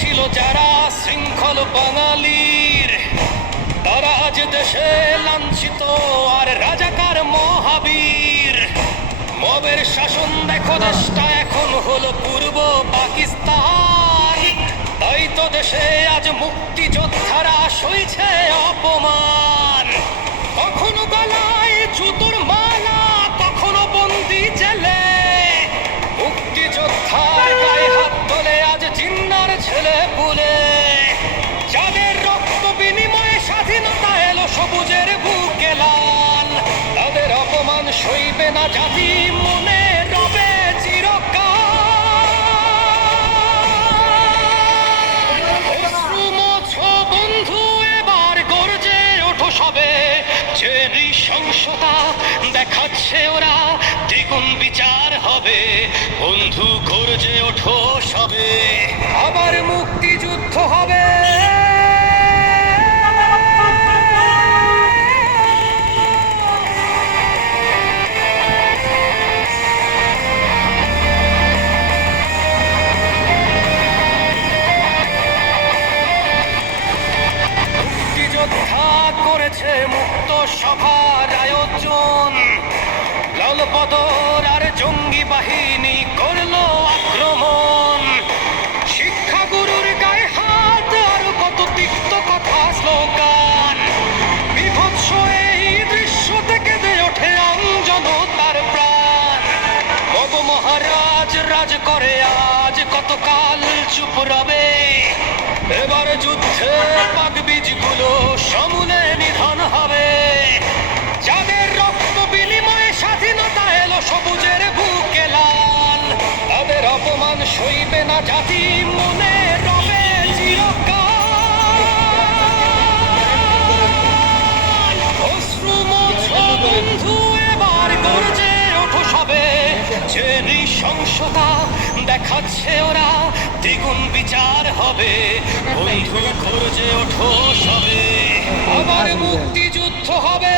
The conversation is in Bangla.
ছিল যারা শৃঙ্খল বাঙালির, তারা আজ দেশে লাঞ্ছিত আর রাজাকার মহাবীর। মবের শাসন দেখো, দেশটা এখন হলো পূর্ব পাকিস্তান। তাই তো দেশে আজ মুক্তিযোদ্ধারা সইছে অপমান। কখনো গলায় জুতোর মালা, কখনো বন্দি জেলে। মুক্তিযোদ্ধার গায়ে হাত তোলে আজ জিন্নার ছেলে পুলে। যাদের রক্ত বিনিময়ে স্বাধীনতা এলো সবুজের বুকে লাল, তাদের অপমান সইবে না জাতি, মনে রবে চিরকাল। অশ্রু মোছো বন্ধু, এবার গর্জে ওঠো সবে। যে নৃশংসতা দেখাচ্ছে ওরা, দ্বিগুণ বিচার হবে। বন্ধু গর্জে ওঠো সবে, আবার মুক্তিযুদ্ধ হবে। মুক্তিযোদ্ধা করেছে মুক্ত সভার আয়োজন। লালবদর আর জঙ্গি বাহিনী করলো আক্রমণ। শিক্ষাগুরুর গায়ে হাত, আর কত তিক্ত কথা স্লোগান। বিভৎস এই দৃশ্য থেকে দিয়ে ওঠে আমজনতার প্রাণ। মগ মহারাজ রাজ করে আজ, কতকাল চুপ রবে। এবার যুদ্ধে পাক বীজগুলো সমূলে নিধন হবে। যাদের রক্ত বিনিময়ে স্বাধীনতা এলো সবুজের বুকে লাল, তাদের অপমান সইবে না জাতি, মনে রবে চিরকাল। অশ্রু মোছো বন্ধু, এবার গর্জে ওঠো সবে। যে নৃশংসতা দেখাচ্ছে ওরা, দ্বিগুণ বিচার হবে। বন্ধু গর্জে ওঠো সবে, আবার মুক্তিযুদ্ধ হবে।